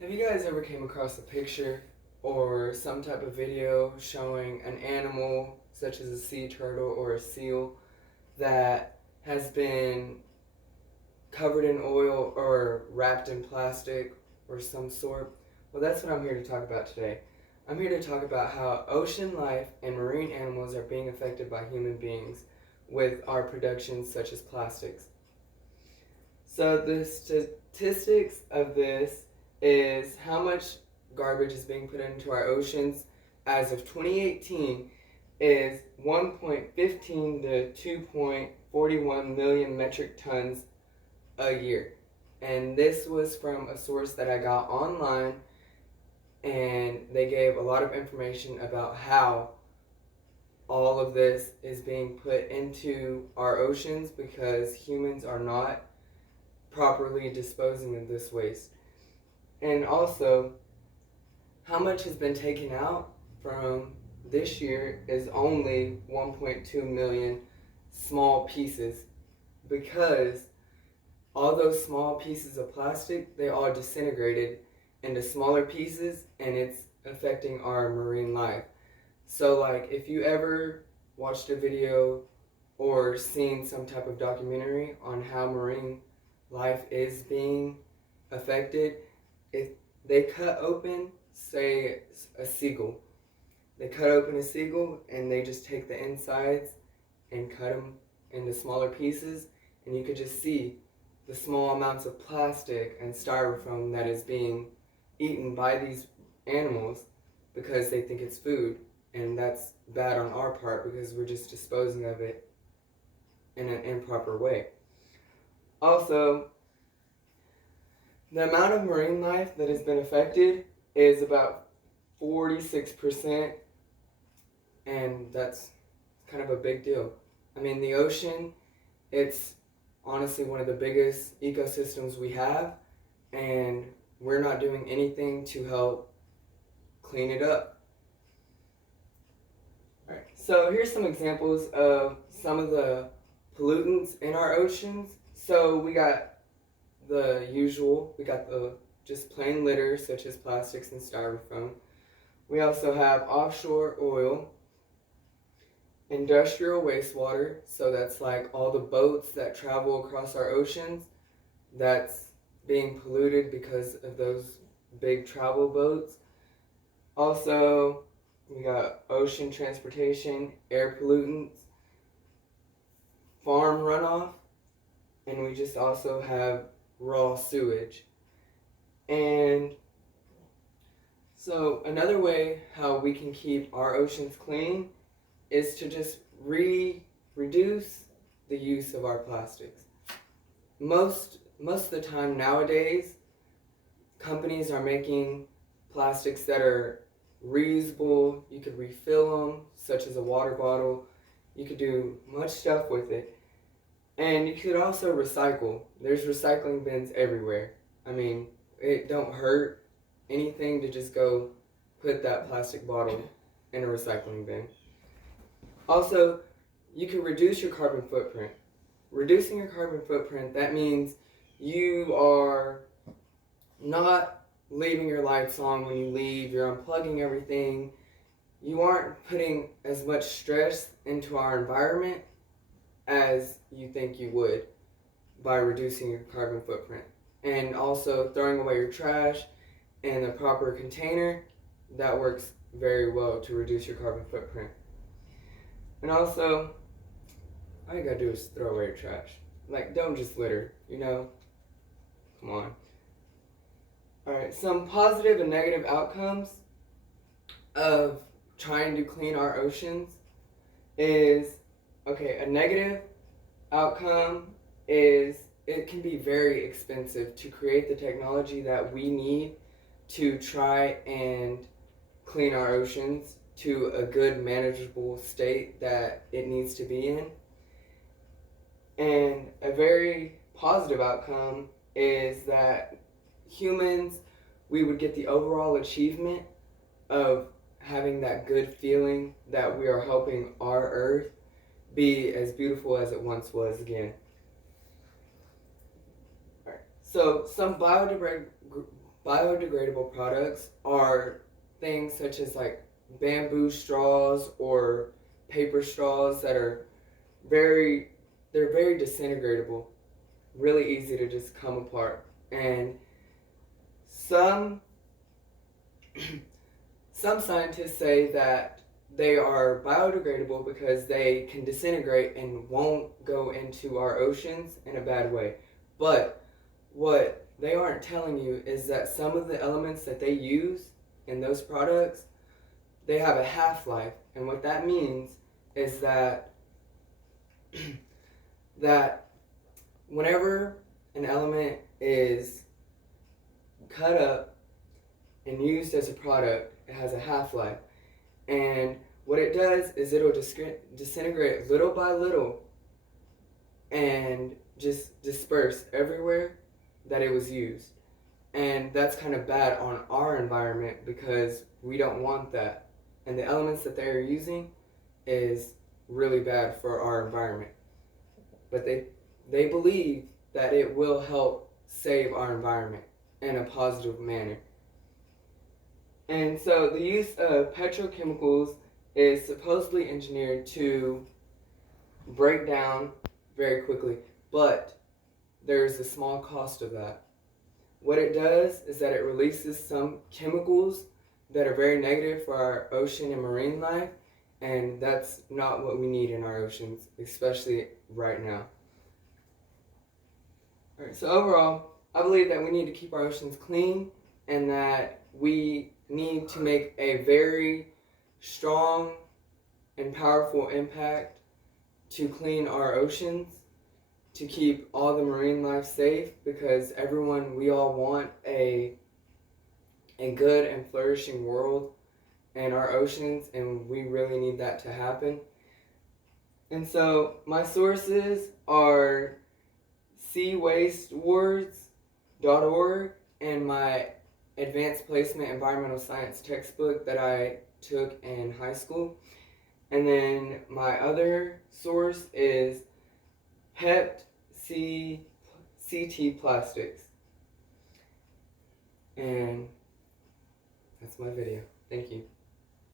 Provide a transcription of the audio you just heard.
Have you guys ever came across a picture or some type of video showing an animal such as a sea turtle or a seal that has been covered in oil or wrapped in plastic or some sort? Well, that's what I'm here to talk about today. I'm here to talk about how ocean life and marine animals are being affected by human beings with our productions such as plastics. So the statistics of this is how much garbage is being put into our oceans as of 2018 is 1.15 to 2.41 million metric tons a year. And this was from a source that I got online, and they gave a lot of information about how all of this is being put into our oceans because humans are not properly disposing of this waste. And also, how much has been taken out from this year is only 1.2 million small pieces, because all those small pieces of plastic, they all disintegrated into smaller pieces, and it's affecting our marine life. So like, if you ever watched a video or seen some type of documentary on how marine life is being affected, if they cut open, say, a seagull, they cut open a seagull and they just take the insides and cut them into smaller pieces, and you could just see the small amounts of plastic and styrofoam that is being eaten by these animals because they think it's food, and that's bad on our part because we're just disposing of it in an improper way. Also, the amount of marine life that has been affected is about 46%, and that's kind of a big deal. I mean, the ocean, it's honestly one of the biggest ecosystems we have, and we're not doing anything to help clean it up. Alright, so here's some examples of some of the pollutants in our oceans. So we got the usual, we got the just plain litter such as plastics and styrofoam. We also have offshore oil, industrial wastewater, so that's like all the boats that travel across our oceans, that's being polluted because of those big travel boats. Also, we got ocean transportation, air pollutants, farm runoff, and we just also have raw sewage. And so another way how we can keep our oceans clean is to just reduce the use of our plastics. Most of the time nowadays, companies are making plastics that are reusable. You could refill them, such as a water bottle. You could do much stuff with it. And you could also recycle. There's recycling bins everywhere. I mean, it don't hurt anything to just go put that plastic bottle in a recycling bin. Also, you can reduce your carbon footprint. Reducing your carbon footprint, that means you are not leaving your lights on when you leave, you're unplugging everything. You aren't putting as much stress into our environment as you think you would by reducing your carbon footprint. And also throwing away your trash in a proper container, that works very well to reduce your carbon footprint. And also, all you gotta do is throw away your trash. Like, don't just litter, you know? Come on. Alright, some positive and negative outcomes of trying to clean our oceans is, okay, a negative outcome is it can be very expensive to create the technology that we need to try and clean our oceans to a good manageable state that it needs to be in. And a very positive outcome is that humans, we would get the overall achievement of having that good feeling that we are helping our earth be as beautiful as it once was again. All right. So some biodegradable products are things such as like bamboo straws or paper straws that are they're very disintegratable, really easy to just come apart. And some some scientists say that they are biodegradable because they can disintegrate and won't go into our oceans in a bad way. But what they aren't telling you is that some of the elements that they use in those products, they have a half-life. And what that means is that that whenever an element is cut up and used as a product, it has a half-life. And what it does is it'll disintegrate little by little and just disperse everywhere that it was used. And that's kind of bad on our environment because we don't want that. And the elements that they're using is really bad for our environment. But they believe that it will help save our environment in a positive manner. And so the use of petrochemicals is supposedly engineered to break down very quickly, but there's a small cost of that. What it does is that it releases some chemicals that are very negative for our ocean and marine life, and that's not what we need in our oceans, especially right now. All right, so overall, I believe that we need to keep our oceans clean and that we need to make a very strong and powerful impact to clean our oceans, to keep all the marine life safe, because we all want a good and flourishing world in our oceans, and we really need that to happen. And so my sources are seawastewars.org and my advanced placement environmental science textbook that I took in high school. And then my other source is PET CT Plastics. And that's my video. Thank you.